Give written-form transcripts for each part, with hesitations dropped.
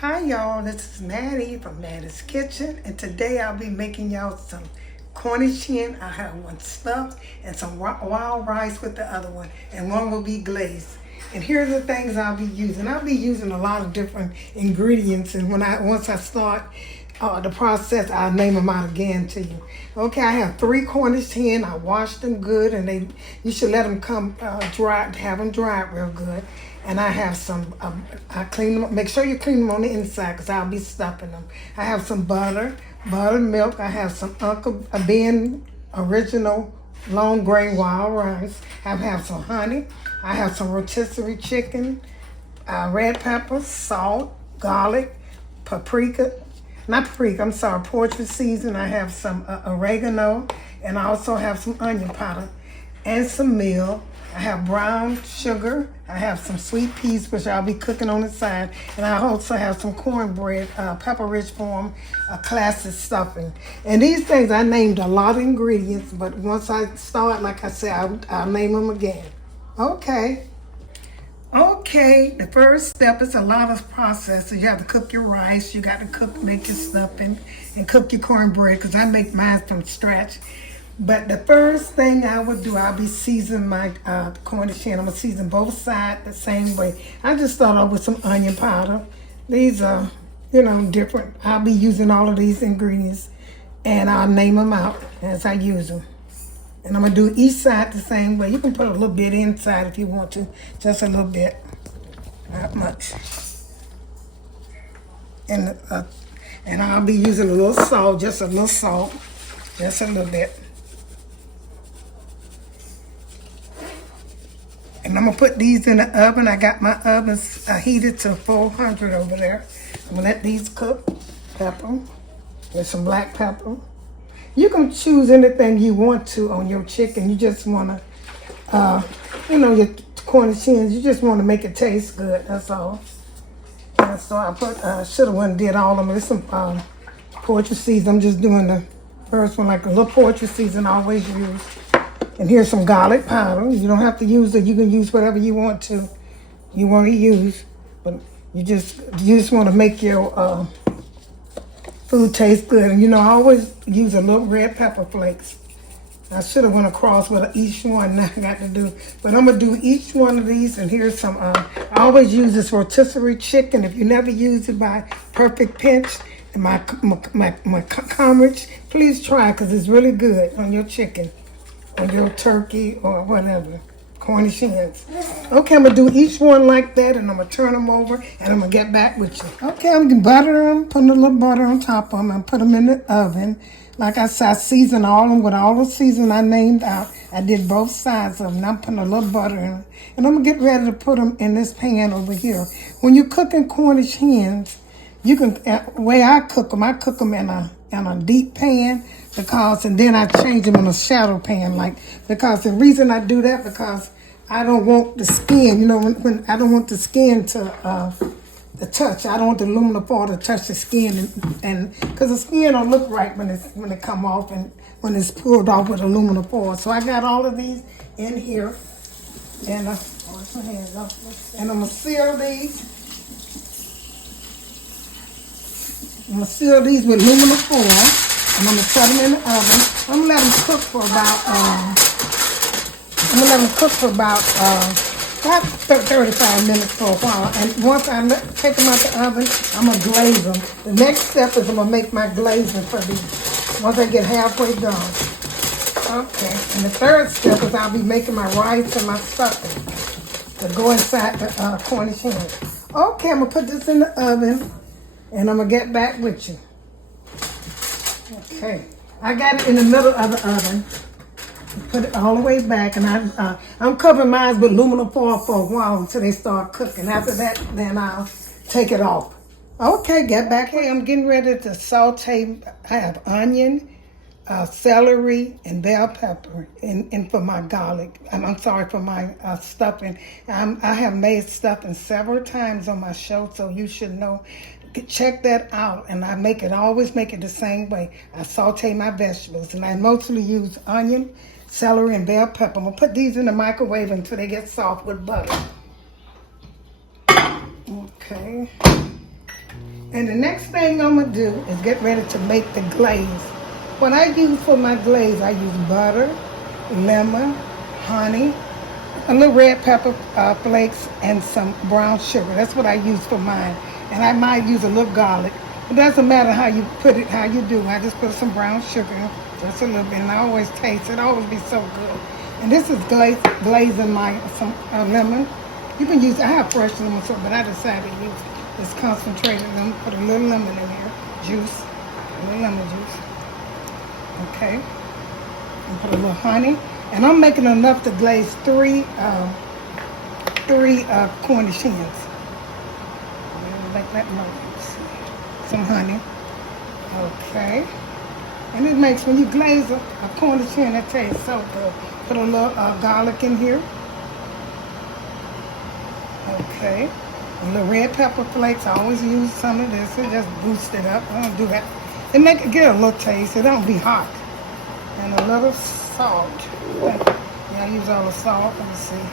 Hi y'all, this is Mattie from Mattie's Kitchen, and today I'll be making y'all some Cornish hen. I have one stuffed and some wild rice with the other one, and one will be glazed. And here are the things I'll be using. I'll be using a lot of different ingredients, and once I start the process, I'll name them out again to you. Okay, I have 3 Cornish hen. I washed them good, and you should let them come dry, have them dried real good. And I have some, I clean them, make sure you clean them on the inside because I'll be stuffing them. I have some butter, buttered milk. I have some Uncle Ben original long grain wild rice. I have some honey. I have some rotisserie chicken, red pepper, salt, garlic, paprika, not paprika, I'm sorry, poultry season. I have some oregano, and I also have some onion powder and some meal. I have brown sugar. I have some sweet peas, which I'll be cooking on the side. And I also have some cornbread, pepper-rich form, classic stuffing. And these things, I named a lot of ingredients, but once I start, like I said, I'll name them again. Okay, the first step is a lot of process. So you have to cook your rice, you got to make your stuffing, and cook your cornbread, because I make mine from scratch. But the first thing I would do, I'll be seasoning my Cornish hen. I'm going to season both sides the same way. I just start off with some onion powder. These are, different. I'll be using all of these ingredients, and I'll name them out as I use them. And I'm going to do each side the same way. You can put a little bit inside if you want to, just a little bit, not much. And I'll be using a little salt, just a little salt, just a little bit. And I'm going to put these in the oven. I got my ovens heated to 400 over there. I'm going to let these cook. Pepper with some black pepper. You can choose anything you want to on your chicken. You just want to, your Cornish hens, you just want to make it taste good. That's all. And so I should have went and did all of them. There's some poultry season. I'm just doing the first one, like a little poultry season I always use. And here's some garlic powder. You don't have to use it. You can use whatever you want to use. But you just want to make your food taste good. And I always use a little red pepper flakes. I should have went across with each one. Now I got to do. But I'm going to do each one of these. And here's some, I always use this rotisserie chicken. If you never use it by Perfect Pinch, and my coverage, please try, because it's really good on your chicken, or your turkey, or whatever, Cornish hens. Okay, I'm going to do each one like that, and I'm going to turn them over, and I'm going to get back with you. Okay, I'm going to butter them, putting a little butter on top of them, and put them in the oven. Like I said, I season all of them with all the season I named out. I did both sides of them. Now I'm putting a little butter in them. And I'm going to get ready to put them in this pan over here. When you're cooking Cornish hens, you can, the way I cook them in a deep pan, and then I change them in a shallow pan, because the reason I do that, because I don't want the skin, when I don't want the skin to touch. I don't want the aluminum foil to touch the skin, and because the skin don't look right when it come off and when it's pulled off with aluminum foil. So I got all of these in here, and wash my hands off, and I'm gonna seal these. I'm gonna seal these with aluminum foil, and I'm gonna put them in the oven. I'm gonna let them cook for about, 35 minutes for a while. And once I take them out the oven, I'm gonna glaze them. The next step is I'm gonna make my glazing for these. Once I get halfway done. Okay. And the third step is I'll be making my rice and my stuffing to go inside the Cornish hens. Okay, I'm gonna put this in the oven, and I'm gonna get back with you. Okay, I got it in the middle of the oven. Put it all the way back, and I'm covering mine with aluminum foil for a while until they start cooking. After that, then I'll take it off. Okay, get back here. I'm getting ready to saute. I have onion, celery, and bell pepper, and for my garlic. I'm sorry, for my stuffing. I have made stuffing several times on my show, so you should know. Check that out, and I always make it the same way. I saute my vegetables, and I mostly use onion, celery, and bell pepper. I'm gonna put these in the microwave until they get soft with butter. Okay. And the next thing I'm gonna do is get ready to make the glaze. What I use for my glaze, I use butter, lemon, honey, a little red pepper flakes, and some brown sugar. That's what I use for mine. And I might use a little garlic. It doesn't matter how you put it, how you do. I just put some brown sugar, just a little bit, and I always taste it. It always be so good. And this is glazing my some lemon. You can use, I have fresh lemon, but I decided to use this concentrated lemon. Put a little lemon in here, juice, a little lemon juice. Okay, and put a little honey. And I'm making enough to glaze three Cornish hens. Make that noise. Some honey. Okay. And it makes, when you glaze a Cornish hen, that tastes so good. Put a little garlic in here. Okay. A little red pepper flakes. I always use some of this. It just boosts it up. I don't do that. It make it get a little taste. It don't be hot. And a little salt. Yeah, I use all the salt. Let me see.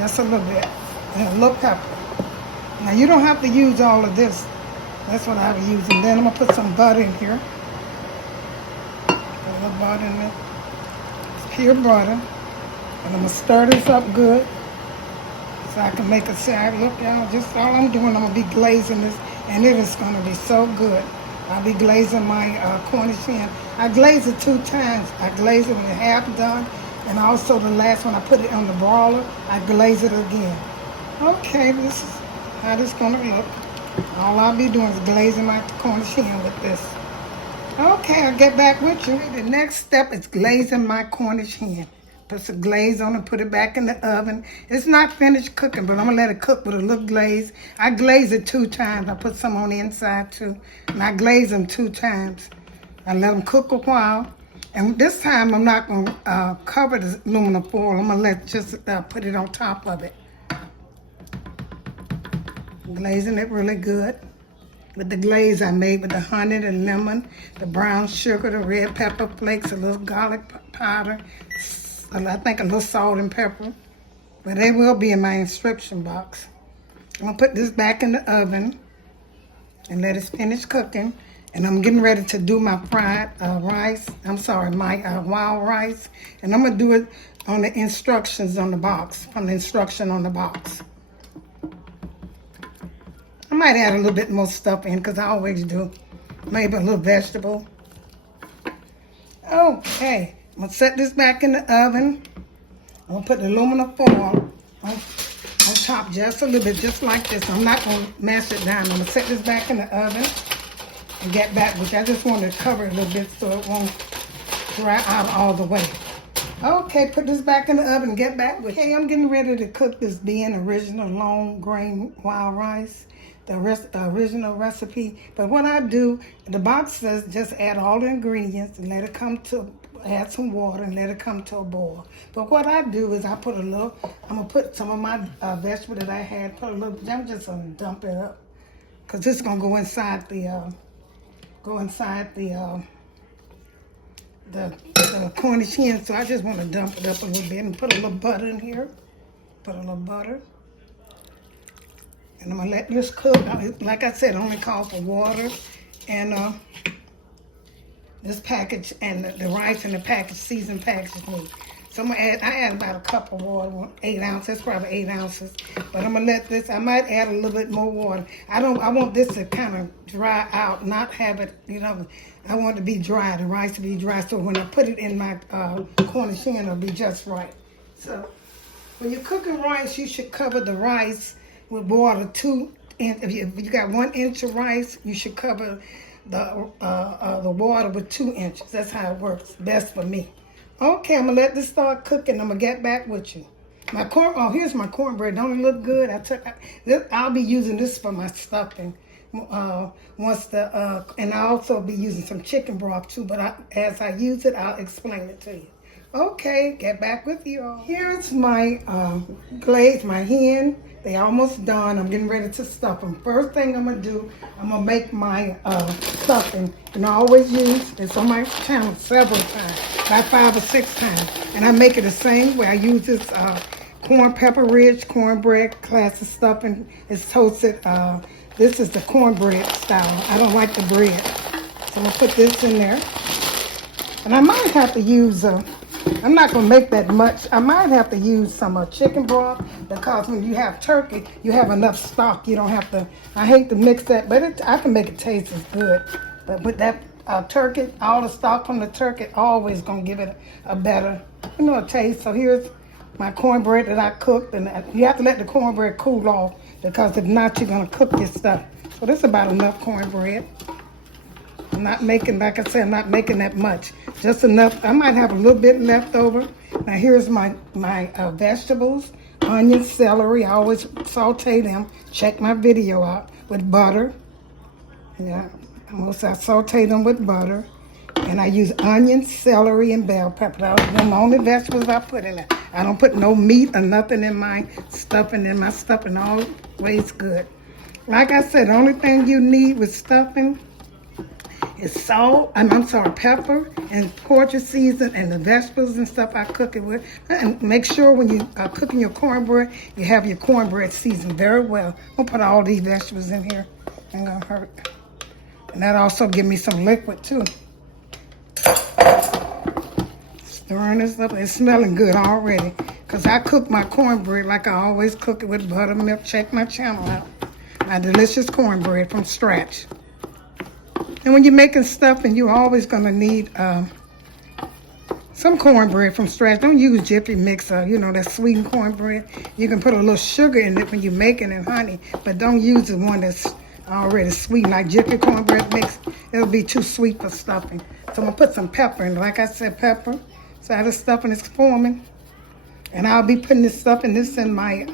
Just a little bit. And a little pepper. Now you don't have to use all of this. That's what I was using. Then I'm gonna put some butter in here. Put a little butter in there. It's pure butter. And I'm gonna stir this up good so I can make a side. Look, y'all, just all I'm doing, I'm gonna be glazing this, and it is gonna be so good. I'll be glazing my Cornish hen. I glaze it 2 times. I glaze it when it's half done, and also the last one I put it on the broiler, I glaze it again. Okay, this is how this gonna look. All I'll be doing is glazing my Cornish hen with this. Okay, I'll get back with you. The next step is glazing my Cornish hen. Put some glaze on it, put it back in the oven. It's not finished cooking, but I'm gonna let it cook with a little glaze. I glaze it 2 times. I put some on the inside too. And I glaze them 2 times. I let them cook a while. And this time I'm not gonna cover the aluminum foil. I'm gonna just put it on top of it. Glazing it really good. With the glaze I made with the honey, the lemon, the brown sugar, the red pepper flakes, a little garlic powder, I think a little salt and pepper, but they will be in my instruction box. I'm gonna put this back in the oven and let it finish cooking. And I'm getting ready to do my fried rice. I'm sorry, my wild rice. And I'm gonna do it on the instructions on the box, on the instruction on the box. I might add a little bit more stuff in because I always do. Maybe a little vegetable. Okay. I'm gonna set this back in the oven. I'm gonna put the aluminum foil on top just a little bit, just like this. I'm not gonna mash it down. I'm gonna set this back in the oven and get back, which I just want to cover it a little bit so it won't dry out all the way. Okay, put this back in the oven and get back with. Okay, I'm getting ready to cook this being original long grain wild rice. The original recipe. But what I do, the box says just add all the ingredients and let it come to, add some water and let it come to a boil. But what I do is I put a little, I'm gonna put some of my vegetable that I had, put a little, I'm just gonna dump it up. Cause this is gonna go inside the Cornish hen. So I just wanna dump it up a little bit and put a little butter in here. Put a little butter. And I'm gonna let this cook. Like I said, only call for water and this package and the rice and the package, seasoned package meat. So I'm gonna add, I add about a cup of water, 8 ounces, probably 8 ounces. But I'm gonna let this, I might add a little bit more water. I want this to kind of dry out, not have it, you know, I want it to be dry, the rice to be dry. So when I put it in my Cornish hen, it'll be just right. So when you're cooking rice, you should cover the rice with water 2 inch. If you got 1 inch of rice, you should cover the water with 2 inches. That's how it works. Best for me. Okay, I'm gonna let this start cooking. I'm gonna get back with you. My here's my cornbread. Don't it look good? I'll be using this for my stuffing. And I'll also be using some chicken broth too. But as I use it, I'll explain it to you. Okay, get back with you all. Here's my glaze, my hen. They almost done. I'm getting ready to stuff them. First thing I'm gonna do, I'm gonna make my stuffing. And I always use, it's on my channel several times, about 5 or 6 times. And I make it the same way. I use this corn pepper rich cornbread classic stuffing. It's toasted This is the cornbread style. I don't like the bread. So I'm gonna put this in there. And I might have to use, I'm not gonna make that much. I might have to use some chicken broth because when you have turkey, you have enough stock. You don't have to, I hate to mix that, but I can make it taste as good. But with that turkey, all the stock from the turkey, always gonna give it a better, taste. So here's my cornbread that I cooked, and you have to let the cornbread cool off because if not, you're gonna cook this stuff. So this is about enough cornbread. I'm not making, like I said, I'm not making that much. Just enough. I might have a little bit left over. Now here's my vegetables, onions, celery. I always saute them. Check my video out with butter. Yeah, I saute them with butter. And I use onions, celery, and bell pepper. Those are the only vegetables I put in there. I don't put no meat or nothing in my stuffing. And my stuffing always good. Like I said, the only thing you need with stuffing is salt, pepper, and poultry season, and the vegetables and stuff I cook it with. And make sure when you are cooking your cornbread, you have your cornbread seasoned very well. I'm gonna put all these vegetables in here. Ain't gonna hurt. And that also give me some liquid too. Stirring this up. It's smelling good already. Because I cook my cornbread like I always cook it with buttermilk. Check my channel out. My delicious cornbread from scratch. And when you're making stuffing, you're always going to need some cornbread from scratch. Don't use Jiffy Mix, that sweetened cornbread. You can put a little sugar in it when you're making it, honey. But don't use the one that's already sweet, like Jiffy cornbread mix. It'll be too sweet for stuffing. So I'm going to put some pepper in. Like I said, pepper. So how the stuffing is forming. And I'll be putting this stuffing, this in my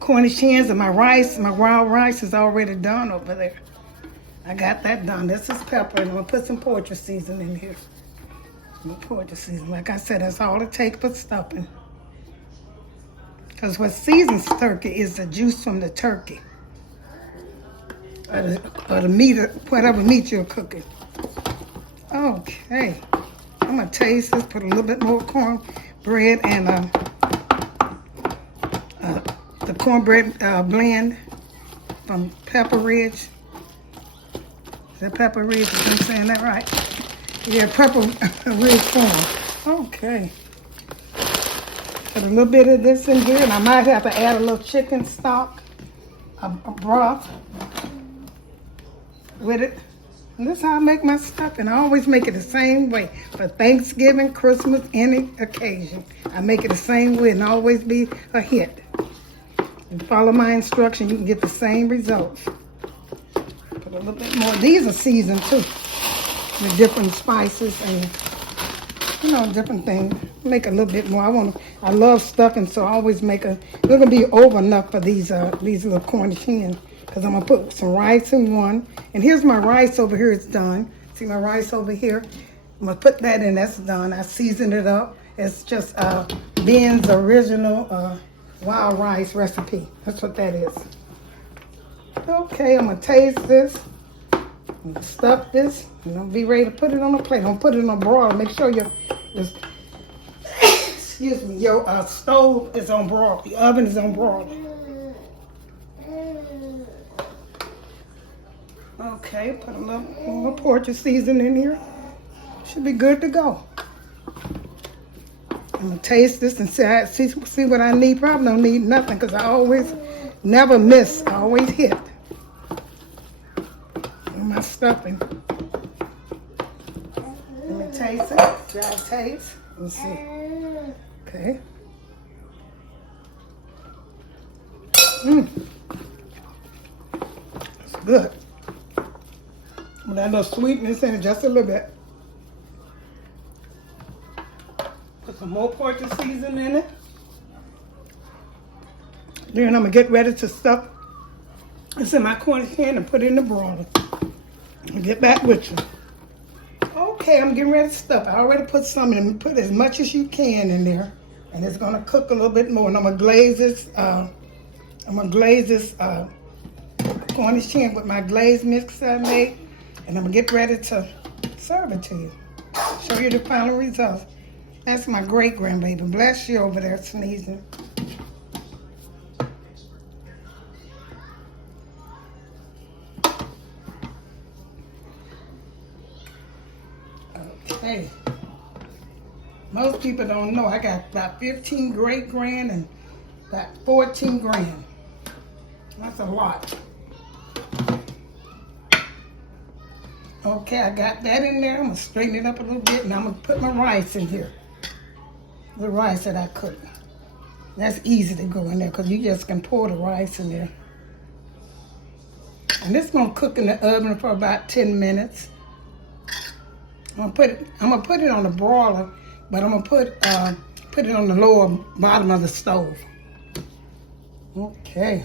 Cornish hens, and my rice. My wild rice is already done over there. I got that done. This is pepper, and I'm gonna put some poultry season in here. Poultry season, like I said, that's all it takes for stuffing. Because what seasons turkey is the juice from the turkey, or the meat, or whatever meat you're cooking. Okay, I'm gonna taste this. Put a little bit more cornbread and the cornbread blend from Pepper Ridge. Is that Pepper Ridge? If I'm saying that right? Yeah, Pepper Ridge Farm. Okay. Put a little bit of this in here, and I might have to add a little chicken stock, a broth with it. And this is how I make my stuffing. I always make it the same way. For Thanksgiving, Christmas, any occasion. I make it the same way and always be a hit. And follow my instruction, you can get the same results. Put a little bit more. These are seasoned too, with different spices and different things. Make a little bit more. I love stuffing, so I always make they're gonna be over enough for these little Cornish hens, because I'm gonna put some rice in one. And here's my rice over here. It's done. See my rice over here? I'm gonna put that in. That's done. I seasoned it up. It's just Ben's original wild rice recipe. That's what that is. Okay, I'm gonna taste this. I'm gonna stuff this. And I'll be ready to put it on a plate. Don't put it on a broiler. Make sure your stove is on broiler. The oven is on broiler. Okay, put a little poultry season in here. Should be good to go. I'm gonna taste this and see what I need. Probably don't need nothing, because I always never miss. I always hit. And my stuffing. Let me taste it. Try to taste. Let's see. Okay. It's good. With that little sweetness in it, just a little bit. Put some more poultry seasoning in it. Then I'm gonna get ready to stuff this in my Cornish hen and put it in the broiler. I'll get back with you. Okay, I'm getting ready to stuff. I already put some in. Put as much as you can in there, and it's gonna cook a little bit more. And I'm gonna glaze this. Cornish hen with my glaze mix I made, and I'm gonna get ready to serve it to you. Show you the final results. That's my great grandbaby. Bless you over there sneezing. Hey, most people don't know I got about 15 great grand and about 14 grand. That's a lot. Okay, I got that in there. I'm gonna straighten it up a little bit, and I'm gonna put my rice in here. The rice that I cooked. That's easy to go in there because you just can pour the rice in there. And this is gonna cook in the oven for about 10 minutes. I'm gonna put it on the broiler, but I'm gonna put it on the lower bottom of the stove. Okay.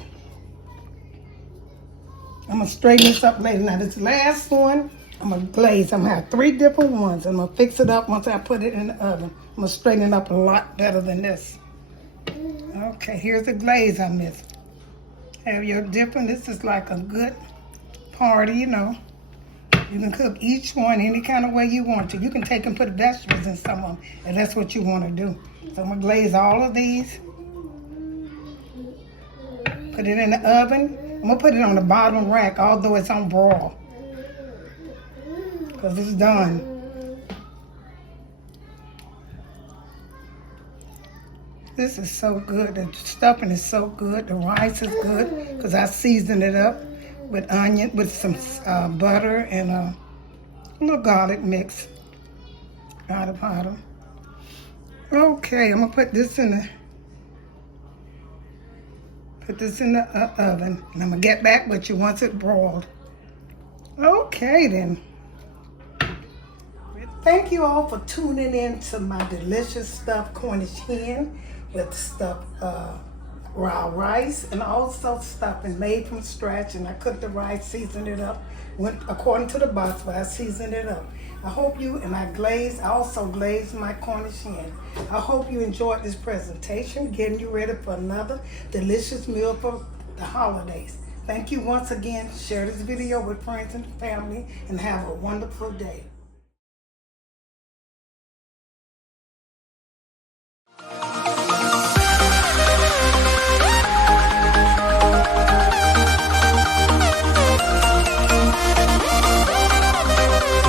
I'm gonna straighten this up later. Now this last one, I'm gonna glaze. I'm gonna have 3 different ones. I'm gonna fix it up once I put it in the oven. I'm gonna straighten it up a lot better than this. Okay, here's the glaze I missed. Have your dipping. This is like a good party, you know. You can cook each one any kind of way you want to. You can take and put vegetables in some of them, if that's what you want to do. So I'm gonna glaze all of these. Put it in the oven. I'm gonna put it on the bottom rack, although it's on broil, because it's done. This is so good. The stuffing is so good. The rice is good because I seasoned it up with onion, with some butter and a little garlic mix. Garlic powder. Okay, I'm gonna put this in the oven, and I'm gonna get back with you once it broiled. Okay then. Thank you all for tuning in to my delicious stuffed Cornish hen with stuffed raw rice and also stuffing made from scratch. And I cooked the rice, seasoned it up, went according to the box, but I seasoned it up. I hope you, and I also glazed my Cornish hen. I hope you enjoyed this presentation, getting you ready for another delicious meal for the holidays. Thank you once again. Share this video with friends and family and have a wonderful day.